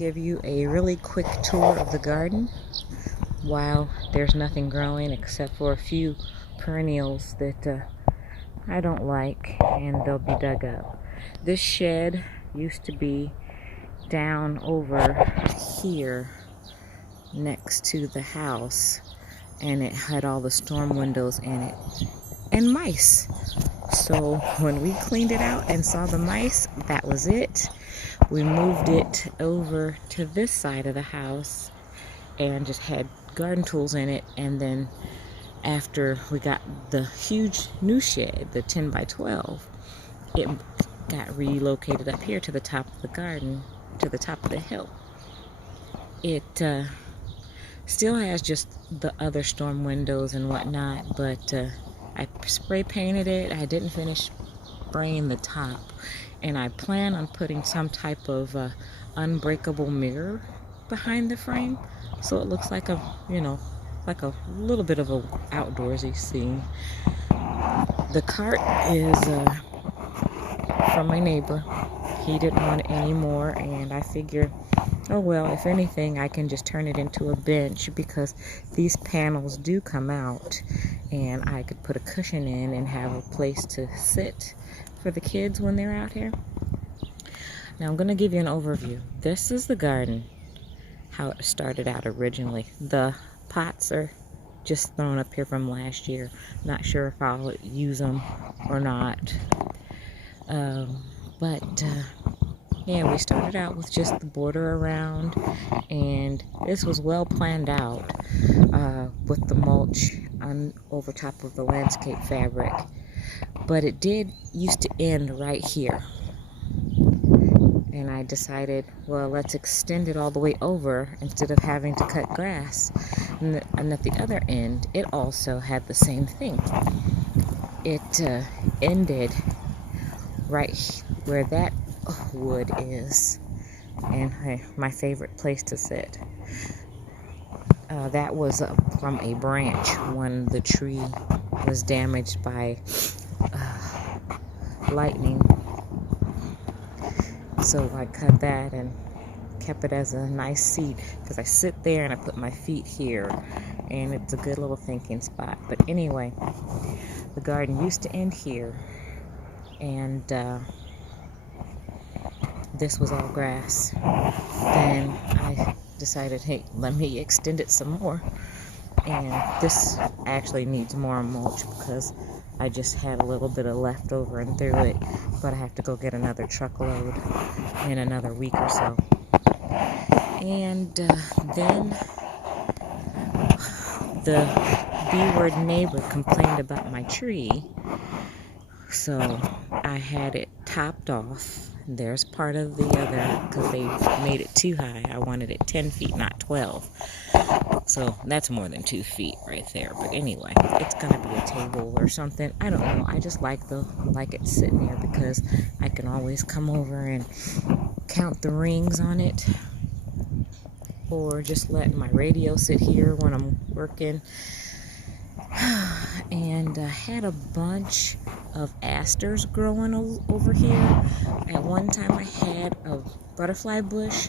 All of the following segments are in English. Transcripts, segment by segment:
give you a really quick tour of the garden while there's nothing growing except for a few perennials that I don't like, and they'll be dug up. This shed used to be down over here next to the house, and it had all the storm windows in it and mice. So when we cleaned it out and saw the mice, that was it. We moved it over to this side of the house and just had garden tools in it. And then after we got the huge new shed, the 10 by 12, it got relocated up here to the top of the garden, to the top of the hill. It still has just the other storm windows and whatnot, but I spray painted it. I didn't finish spraying the top, and I plan on putting some type of unbreakable mirror behind the frame, so it looks like a, like a little bit of a outdoorsy scene. The cart is from my neighbor. He didn't want it anymore, and I figured, oh well, if anything, I can just turn it into a bench, because these panels do come out, and I could put a cushion in and have a place to sit for the kids when they're out here. Now I'm going to give you an overview. This is the garden, how it started out originally. The pots are just thrown up here from last year. Not sure if I'll use them or not. Yeah, we started out with just the border around, and this was well planned out with the mulch on over top of the landscape fabric. But it did used to end right here, and I decided, well, let's extend it all the way over instead of having to cut grass. And at the other end, it also had the same thing. It ended right where that wood is, and my favorite place to sit. That was from a branch when the tree was damaged by lightning. So I cut that and kept it as a nice seat, because I sit there and I put my feet here, and it's a good little thinking spot. But anyway, the garden used to end here, and this was all grass. Then I decided, hey, let me extend it some more, and this actually needs more mulch because I just had a little bit of leftover and threw it, but I have to go get another truckload in another week or so. And then the B-word neighbor complained about my tree, so I had it topped off. There's part of the other, because they made it too high. I wanted it 10 feet, not 12. So that's more than 2 feet right there. But anyway, it's going to be a table or something. I don't know. I just like it sitting there, because I can always come over and count the rings on it, or just let my radio sit here when I'm working. And I had a bunch of asters growing over here. At one time I had a butterfly bush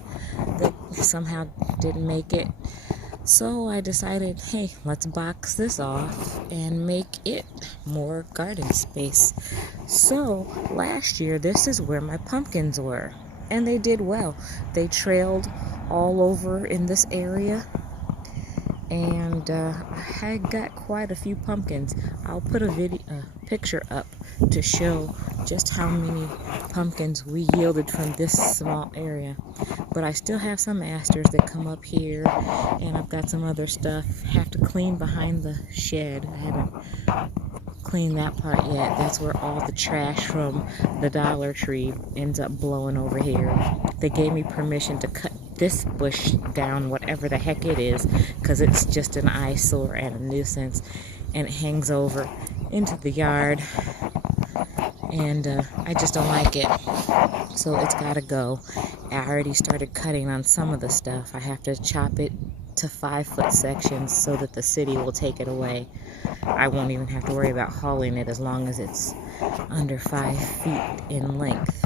that somehow didn't make it. So I decided, hey, let's box this off and make it more garden space. So last year, this is where my pumpkins were, and they did well. They trailed all over in this area, and I got quite a few pumpkins. I'll put a picture up to show just how many pumpkins we yielded from this small area. But I still have some asters that come up here, and I've got some other stuff. Have to clean behind the shed. I haven't cleaned that part yet. That's where all the trash from the Dollar Tree ends up blowing over here. They gave me permission to cut this bush down, whatever the heck it is, because it's just an eyesore and a nuisance, and it hangs over into the yard, and I just don't like it, so it's gotta go. I already started cutting on some of the stuff. I have to chop it to 5-foot sections so that the city will take it away. I won't even have to worry about hauling it as long as it's under 5 feet in length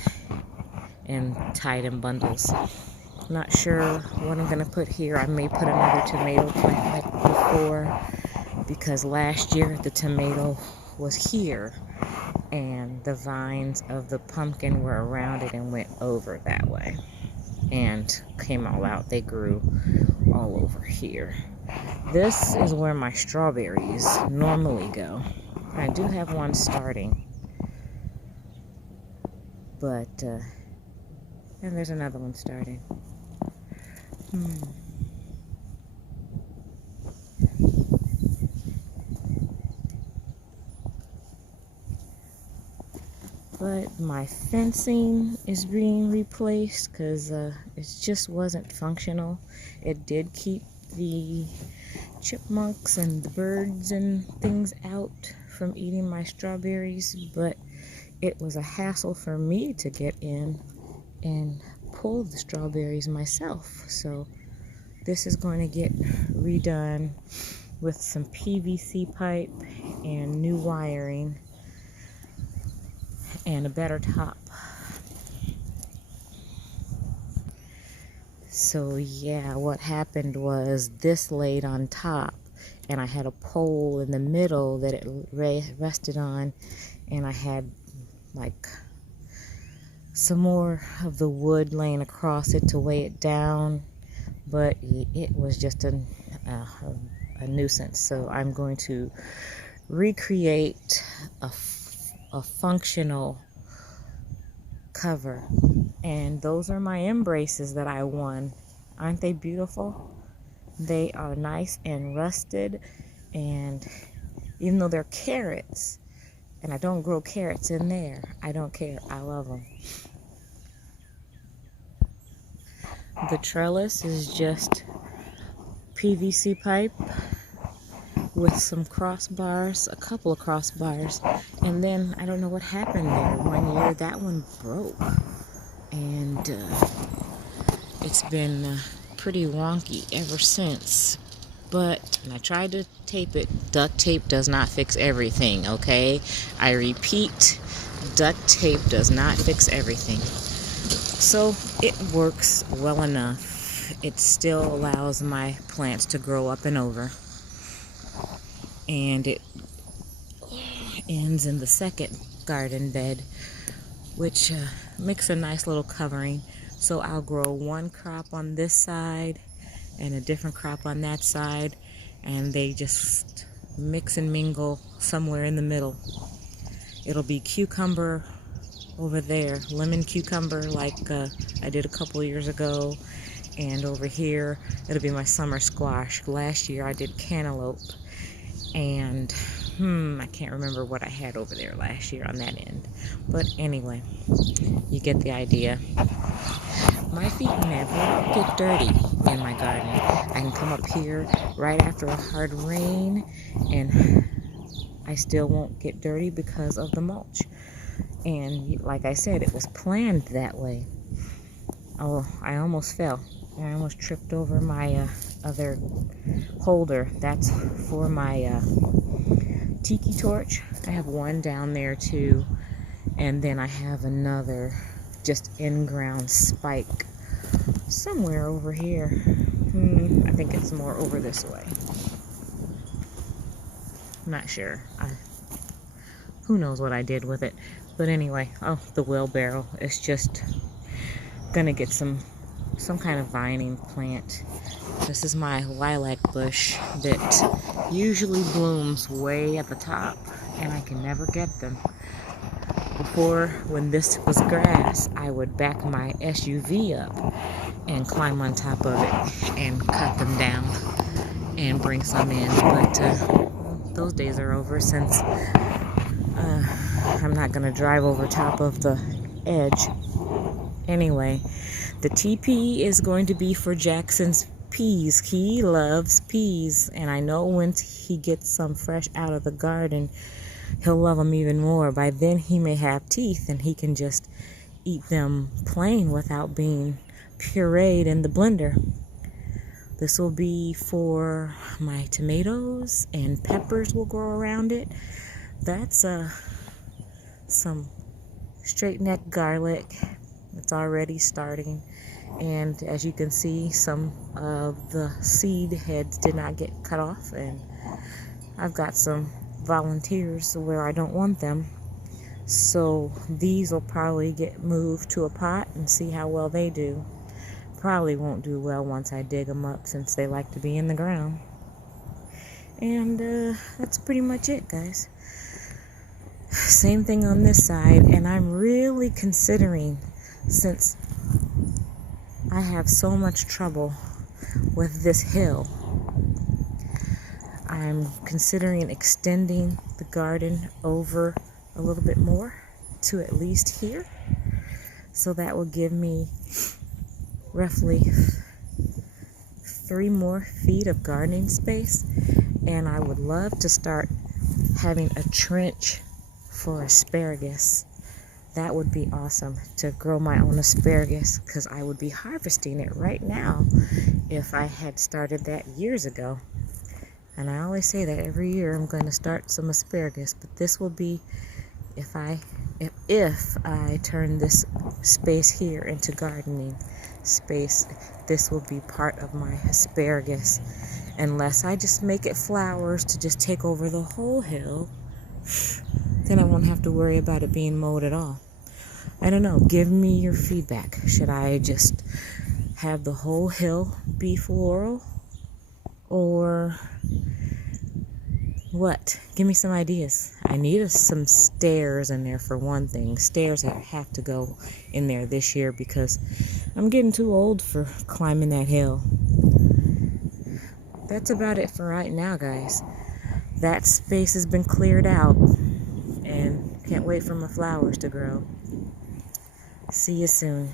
and tied in bundles. Not sure what I'm gonna put here. I may put another tomato plant like before, because last year the tomato was here and the vines of the pumpkin were around it and went over that way and came all out. They grew all over here. This is where my strawberries normally go. I do have one starting, but and there's another one starting. But my fencing is being replaced because it just wasn't functional. It did keep the chipmunks and the birds and things out from eating my strawberries, but it was a hassle for me to get in and pull the strawberries myself. So this is going to get redone with some PVC pipe and new wiring and a better top. So yeah, what happened was this laid on top and I had a pole in the middle that it rested on, and I had like some more of the wood laying across it to weigh it down, but it was just a nuisance. So I'm going to recreate a functional cover, and those are my embraces that I won. Aren't they beautiful? They are nice and rusted, and even though they're carrots, and I don't grow carrots in there, I don't care. I love them. The trellis is just PVC pipe with some crossbars, a couple of crossbars, and then I don't know what happened there. One year that one broke, and it's been pretty wonky ever since. But and I tried to tape it. Duct tape does not fix everything, okay? I repeat, duct tape does not fix everything. So it works well enough. It still allows my plants to grow up and over. And it ends in the second garden bed, which makes a nice little covering. So I'll grow one crop on this side and a different crop on that side, and they just mix and mingle somewhere in the middle. It'll be cucumber over there, lemon cucumber like I did a couple years ago, and over here it'll be my summer squash. Last year I did cantaloupe, and I can't remember what I had over there last year on that end. But anyway, you get the idea. My feet never get dirty in my garden. I can come up here right after a hard rain and I still won't get dirty because of the mulch. And like I said, it was planned that way. Oh, I almost fell. I almost tripped over my other holder. That's for my tiki torch. I have one down there too, and then I have another just in-ground spike somewhere over here. I think it's more over this way. I'm not sure. Who knows what I did with it. But anyway, oh, the wheelbarrow is just gonna get some kind of vining plant. This is my lilac bush that usually blooms way at the top, and I can never get them. Before, when this was grass, I would back my SUV up and climb on top of it and cut them down and bring some in. But those days are over, since I'm not going to drive over top of the edge. Anyway, the TP is going to be for Jackson's peas. He loves peas, and I know once he gets some fresh out of the garden, he'll love them even more. By then he may have teeth and he can just eat them plain without being pureed in the blender. This will be for my tomatoes, and peppers will grow around it. That's some straight neck garlic. It's already starting, And as you can see, some of the seed heads did not get cut off, and I've got some volunteers where I don't want them. So these will probably get moved to a pot and see how well they do. Probably won't do well once I dig them up, since they like to be in the ground. And that's pretty much it, guys. Same thing on this side, and I'm really considering, since I have so much trouble with this hill, I'm considering extending the garden over a little bit more to at least here. So that will give me roughly 3 more feet of gardening space. And I would love to start having a trench for asparagus. That would be awesome, to grow my own asparagus, because I would be harvesting it right now if I had started that years ago. And I always say that every year I'm going to start some asparagus, but this will be, if I turn this space here into gardening space, this will be part of my asparagus. Unless I just make it flowers to just take over the whole hill, then I won't have to worry about it being mowed at all. I don't know. Give me your feedback. Should I just have the whole hill be floral? Or what? Give me some ideas. I need some stairs in there for one thing. Stairs have to go in there this year because I'm getting too old for climbing that hill. That's about it for right now, guys. That space has been cleared out, and can't wait for my flowers to grow. See you soon.